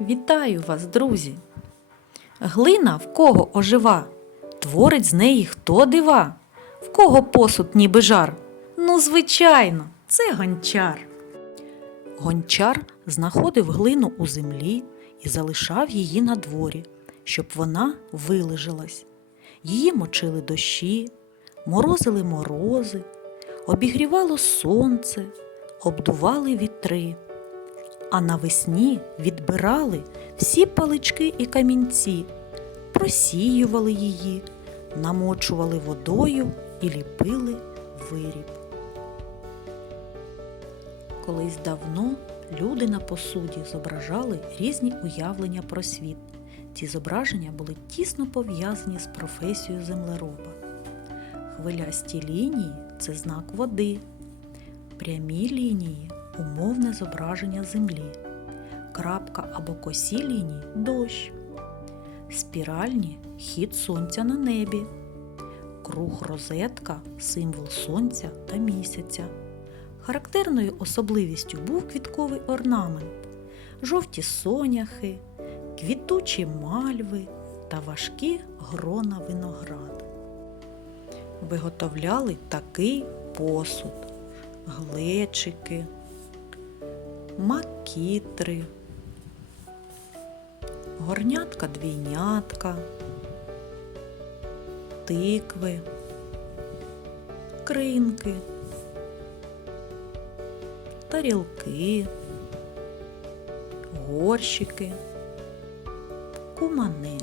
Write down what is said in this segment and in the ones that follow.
Вітаю вас, друзі! Глина в кого ожива? Творить з неї хто дива? В кого посуд ніби жар? Ну, звичайно, це гончар. Гончар знаходив глину у землі і залишав її на дворі, щоб вона вилежалась. Її мочили дощі, морозили морози, обігрівало сонце, обдували вітри а навесні відбирали всі палички і камінці, просіювали її, намочували водою і ліпили виріб. Колись давно люди на посуді зображали різні уявлення про світ. Ці зображення були тісно пов'язані з професією землероба. Хвилясті лінії це знак води, прямі лінії умовне зображення землі, крапка або косі дощ, спіральні хід сонця на небі, круг розетка символ сонця та місяця. Характерною особливістю був квітковий орнамент, жовті соняхи, квітучі мальви та важкі грона виноград. Виготовляли такий посуд, глечики, макітри, горнятка двійнятка, тикви, кринки, тарілки, горщики, куманець.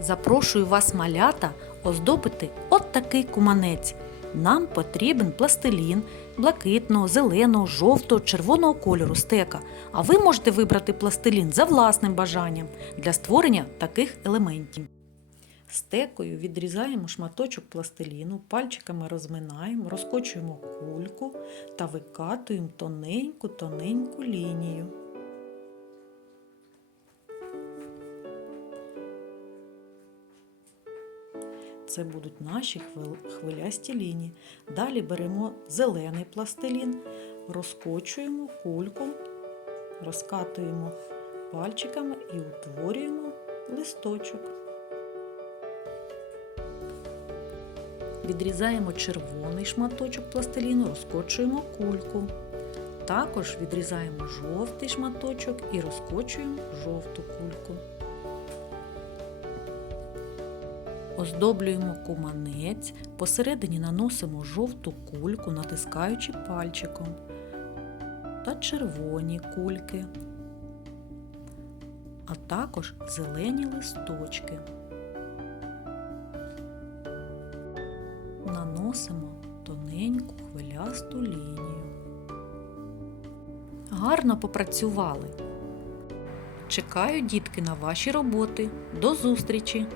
Запрошую вас, малята, оздобити от такий куманець. Нам потрібен пластилін блакитного, зеленого, жовтого, червоного кольору стека. А ви можете вибрати пластилін за власним бажанням для створення таких елементів. Стекою відрізаємо шматочок пластиліну, пальчиками розминаємо, розкочуємо кульку та викатуємо тоненьку-тоненьку лінію. Це будуть наші хвилясті лінії. Далі беремо зелений пластилін, розкочуємо кульку, розкатуємо пальчиками і утворюємо листочок. Відрізаємо червоний шматочок пластиліну, розкочуємо кульку. Також відрізаємо жовтий шматочок і розкочуємо жовту кульку. Оздоблюємо куманець, посередині наносимо жовту кульку, натискаючи пальчиком та червоні кульки, а також зелені листочки. Наносимо тоненьку хвилясту лінію. Гарно попрацювали. Чекаю, дітки, на ваші роботи. До зустрічі!